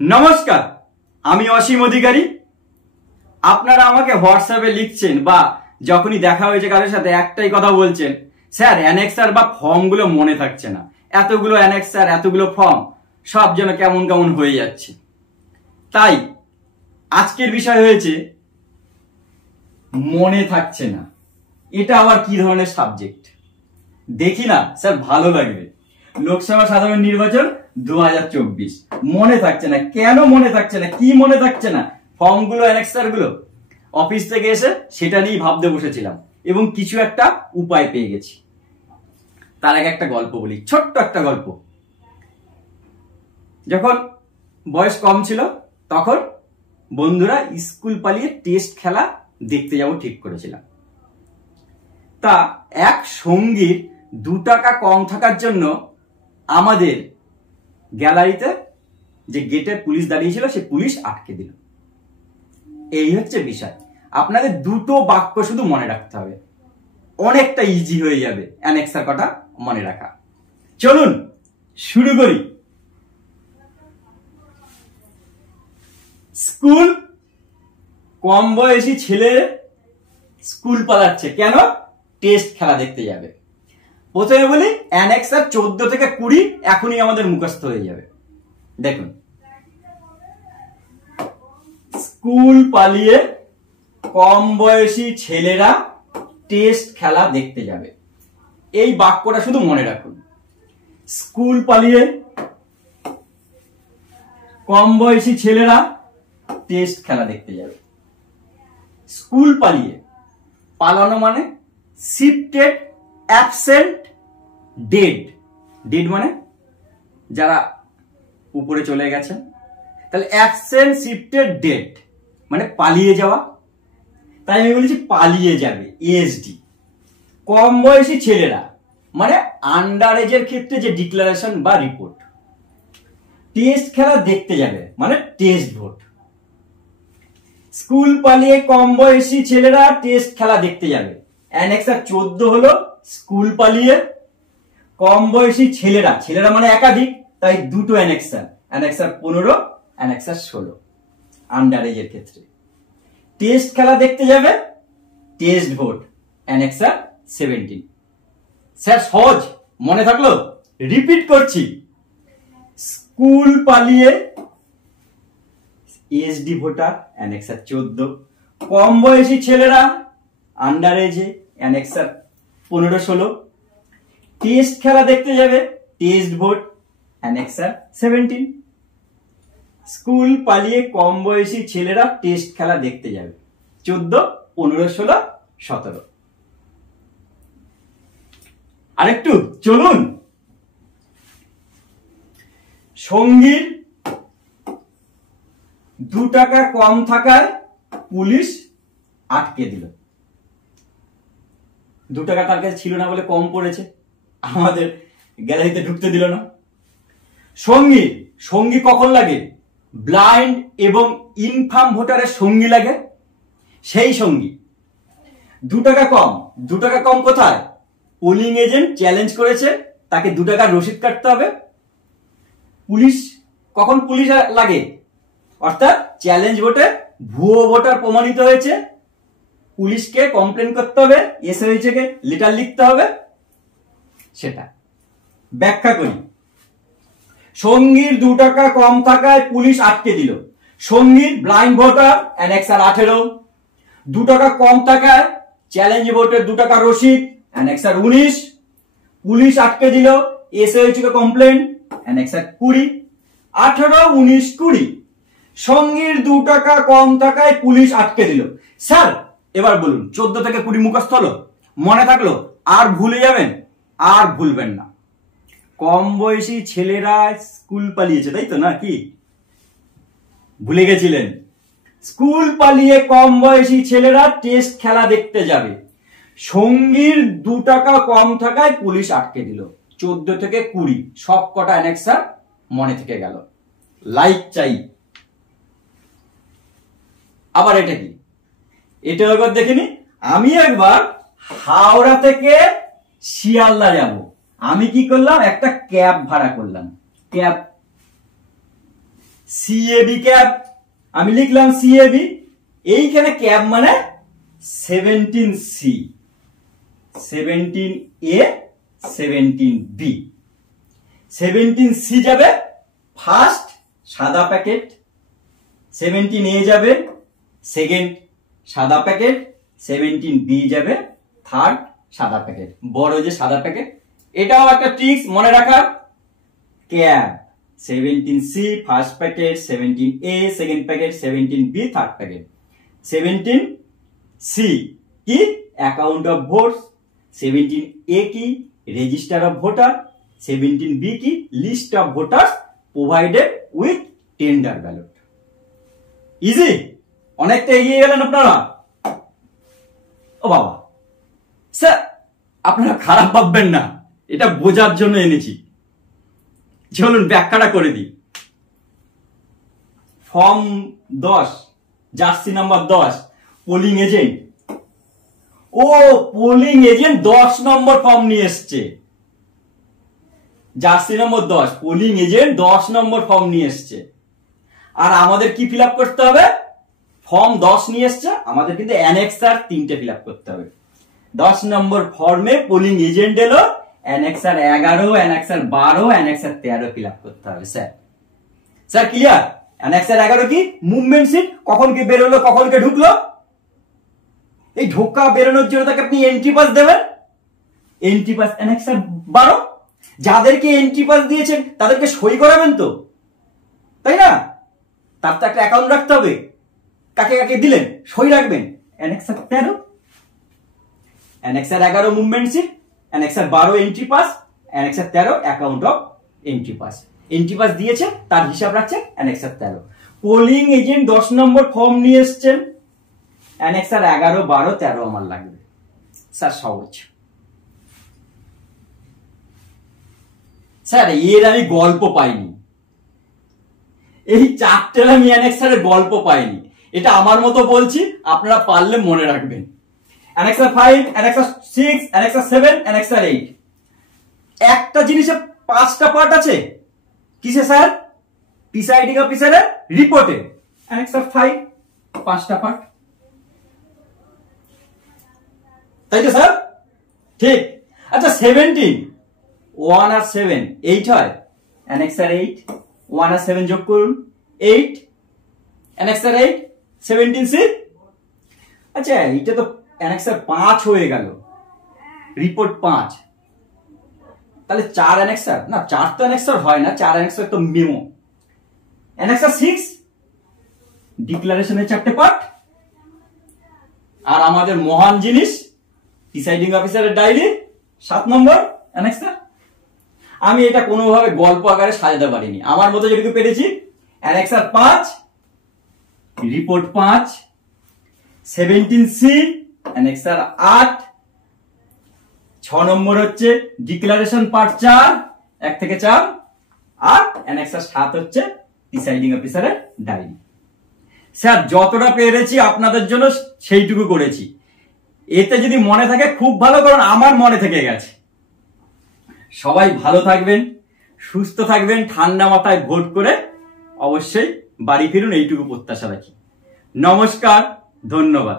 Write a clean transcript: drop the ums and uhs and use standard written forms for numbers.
নমস্কার, আমি অসীম অধিকারী। আপনারা আমাকে হোয়াটসঅ্যাপে লিখছেন বা যখনই দেখা হয়েছে কারোর সাথে একটাই কথা বলছেন, স্যার অ্যানেক্সার বা ফর্মগুলো মনে থাকছে না, এতগুলো অ্যানেক্সার এতগুলো ফর্ম সব যেন কেমন কেমন হয়ে যাচ্ছে। তাই আজকের বিষয় হয়েছে মনে থাকছে না। এটা আবার কি ধরনের সাবজেক্ট দেখি না স্যার, ভালো লাগবে। লোকসভা সাধারণ নির্বাচন 2024 মনে থাকছে না। কেন মনে থাকছে না? কি মনে থাকছে না? ফর্মগুলো, অ্যানেক্সার গুলো। অফিস থেকে এসে সেটা নিয়ে ভাবতে বসেছিলাম এবং কিছু একটা উপায় পেয়ে গেছি। তার আগে একটা গল্প বলি, ছোট্ট একটা গল্প। যখন বয়স কম ছিল তখন বন্ধুরা স্কুল পালিয়ে টেস্ট খেলা দেখতে যাব ঠিক করেছিলাম। তা এক সঙ্গীর 2 টাকা কম থাকার জন্য আমাদের গ্যালারিতে যে গেটে পুলিশ দাঁড়িয়েছিল সে পুলিশ আটকে দিল। এই হচ্ছে বিষয়। আপনাদের দুটো বাক্য শুধু মনে রাখতে হবে, অনেকটা ইজি হয়ে যাবে অ্যানেক্সার কটা মনে রাখা। চলুন শুরু করি। স্কুল, কম বয়সী ছেলে স্কুল পালাচ্ছে কেন? টেস্ট খেলা দেখতে যাবে। প্রথমে বলি অ্যানেক্সার 14 থেকে 20 এখনই আমাদের মুখস্থ হয়ে যাবে। দেখুন, স্কুল পালিয়ে কম বয়সী ছেলেরা টেস্ট খেলা দেখতে যাবে। এই বাক্যটা শুধু মনে রাখুন। স্কুল পালিয়ে কম বয়সী ছেলেরা টেস্ট খেলা দেখতে যাবে। স্কুল পালিয়ে, পালানো মানে শিফটেড, অ্যাবসেন্ট, ডেড। ডেড মানে যারা উপরে চলে গেছেন। তাহলে অ্যাবসেন্ট, শিফটেড, ডেড মানে পালিয়ে যাওয়া। তাই আমি বলেছি পালিয়ে যাবে, এএসডি। কম বয়সী ছেলেরা মানে আন্ডার এজের ক্ষেত্রে যে ডিক্লারেশন বা রিপোর্ট। টেস্ট খেলা দেখতে যাবে মানে টেস্ট ভোট। স্কুল পালিয়ে কম বয়সী ছেলেরা টেস্ট খেলা দেখতে যাবে। অ্যানেক্সার 14 হলো স্কুল পালিয়ে কম বয়সী ছেলেরা। ছেলেরা মানে একাধিক, তাই দুটো অ্যানেক্সার। অ্যানেক্সার 15, অ্যানেক্সার 16 আন্ডার এজের ক্ষেত্রে। টেস্ট খেলা দেখতে যাবে, টেস্ট ভোট, অ্যানেক্সার 17। স্যার সহজ, মনে থাকলো? রিপিট করছি। স্কুল পালিয়ে এসডি ভোটার, অ্যানেক্সার 14। কম বয়সী ছেলেরা আন্ডার এজে, অ্যানেক্সার 15-16। টেস্ট খেলা দেখতে যাবে, টেস্ট ভোট, অ্যানেক্সার 17। স্কুল পালিয়ে কম বয়সী ছেলেরা টেস্ট খেলা দেখতে যাবে 14, 15, 16, 17। আরেকটু চলুন। সঙ্গীর 2 টাকা কম থাকায় পুলিশ আটকে দিল। 2 টাকা তার কাছে ছিল না বলে কম পড়েছে, আমাদের গ্যালারিতে ঢুকতে দিল না। সঙ্গী কখন লাগে? ব্লাইন্ড এবং ইনফার্ম ভোটারের সঙ্গী লাগে। সেই সঙ্গী 2 টাকা কম। 2 টাকা কম কোথায়? পোলিং এজেন্ট চ্যালেঞ্জ করেছে, তাকে 2 টাকার রসিদ কাটতে হবে। পুলিশ কখন পুলিশ লাগে? অর্থাৎ চ্যালেঞ্জ ভোটে ভুয়ো ভোটার প্রমাণিত হয়েছে, পুলিশকে কমপ্লেন করতে হবে, এসএইচ কে লেটার লিখতে হবে। সেটা ব্যাখ্যা করি। সঙ্গীর 2 টাকা কম থাকায় পুলিশ আটকে দিল। সঙ্গীর ব্লাইন্ড ভোটার, অ্যানেক্সার 18। 2 টাকা কম থাকায় চ্যালেঞ্জ ভোটের 2 টাকা রসিদ, অ্যানেক্সার 19। পুলিশ আটকে দিল, এসএইচ কে কমপ্লেন, অ্যানেক্সার 20। 18, 19, 20। সঙ্গীর 2 টাকা কম থাকায় পুলিশ আটকে দিল। স্যার এবার বলুন, 14 থেকে 20 মুখস্থ হলো, মনে থাকলো? আর ভুলে যাবেন? আর ভুলবেন না। কম বয়সী ছেলেরা স্কুল পালিয়েছে, তাই তো? না কি ভুলে গেছিলেন? স্কুল পালিয়ে কম বয়সী ছেলেরা টেস্ট খেলা দেখতে যাবে। সঙ্গীর 2 টাকা কম থাকায় পুলিশ আটকে দিল। 14 থেকে 20 সব কটা অ্যানেক্সার মনে থেকে গেল। লাইক চাই। আবার এটা কি? এটা একবার দেখিনি। আমি একবার হাওড়া থেকে শিয়ালদা যাব। আমি কি করলাম? একটা ক্যাব ভাড়া করলাম। ক্যাব সিএবি ক্যাব, আমি লিখলাম সিএবি। এইখানে ক্যাব মানে 17C, 17A, 17B। 17C যাবে ফার্স্ট সাদা প্যাকেট, 17A যাবে সেকেন্ড সাদা প্যাকেট, 17B যাবে থার্ড সাদা প্যাকেট, বড় যে সাদা প্যাকেট। এটাও একটা ট্রিক্স মনে রাখার। Cab 17C first packet, 17A second packet, 17B third packet. 17C কি অ্যাকাউন্ট অফ ভোটস, 17A কি রেজিস্টার অফ ভোটার, 17B কি list of voters provided with tender ballot. Easy, অনেকটা এগিয়ে গেলেন আপনারা। ও বাবা স্যার, আপনারা খারাপ ভাববেন না, এটা বোঝার জন্য এনেছি। চলুন ব্যাখ্যাটা করে দিই। Form 10, jersey number 10, polling agent. ও পোলিং এজেন্ট 10 নম্বর ফর্ম নিয়ে এসছে। জার্সি নম্বর 10, পোলিং এজেন্ট 10 নম্বর ফর্ম নিয়ে এসছে। আর আমাদের কি ফিল করতে হবে? ফর্ম 10 নিয়ে এসছে, আমাদের কিন্তু অ্যানেক্সার 3টে ফিল করতে হবে। 10 নম্বর ফর্মে পোলিং এজেন্ট এলো, অ্যানেক্সার 11, অ্যানেক্সার 12, অ্যানেক্সার 13 ফিল করতে হবে। Sir clear? অ্যানেক্সার 11 কি মুভমেন্ট সিট, কখন কি বেরোলো কখন কি ঢুকলো, এই ঢোকা বেরোনোর জন্য তাকে আপনি এন্ট্রি পাস দেবেন। এন্ট্রি পাস অ্যানেক্সার 12, যাদেরকে এন্ট্রি পাস দিয়েছেন তাদেরকে সই করাবেন তো, তাই না? তার তো একটা অ্যাকাউন্ট রাখতে হবে, কাকে কাকে দিলেন সই রাখবেন। Annexure 13, annexure 11 movement sheet, annexure 12 entry pass, annexure 13 account of entry pass. Entry pass দিয়েছে তার হিসাব রাখছে অ্যানেক্সার 13। পোলিং এজেন্ট 10 নম্বর ফর্ম নিয়ে এসছেন, অ্যানেক্সার 11, 12, 13 আমার লাগবে। স্যার সহজ। স্যার এর আমি গল্প পাইনি, এই চারটের আমি অ্যানেক্সারের গল্প পাইনি, এটা আমার মতো বলছি, আপনারা পারলে মনে রাখবেন। Annexure 5, annexure 6, annexure 7, annexure 8। একটা জিনিসে 5টা পার্ট আছে। কিসে স্যার? প্রিসাইডিং অফিসারের রিপোর্টে। অ্যানেক্সার 5 5টা পার্ট, তাই তো স্যার? ঠিক। আচ্ছা 17, 1 আর 7 8 হয়, অ্যানেক্সার 8, 1 আর 7 যোগ করুন 8, অ্যানেক্সার 8, 17C। আচ্ছা এটা তো অ্যানেক্সার 5 হয়ে গেল, রিপোর্ট 5, তাহলে 4 অ্যানেক্সার না, 4 তো অ্যানেক্সার হয় না, 4 অ্যানেক্সার তো মেমো। অ্যানেক্সার 6 ডিক্লারেশনের 4টে পার্ট, আর আমাদের মহান জিনিস প্রিসাইডিং অফিসারের ডায়েরি 7 নম্বর অ্যানেক্সার। আমি এটা কোনোভাবে গল্প আকারে সাজাতে পারিনি, আমার মতো যেটুকু পেরেছি। অ্যানেক্সার 5, রিপোর্ট 5, 17C, অ্যানেক্সার 8, 6 নম্বর হচ্ছে ডিক্লারেশন পার্ট 4, 1 থেকে 4, আর অ্যানেক্সার 7 হচ্ছে প্রিসাইডিং অফিসারের ডায়েরি। স্যার যতটা পেরেছি আপনাদের জন্য সেইটুকু করেছি, এতে যদি মনে থাকে খুব ভালো, কারণ আমার মনে থেকে গেছে। সবাই ভালো থাকবেন, সুস্থ থাকবেন, ঠান্ডা মাথায় ভোট করে অবশ্যই বাড়ি ফিরুন, এইটুকু প্রত্যাশা রাখি। নমস্কার, ধন্যবাদ।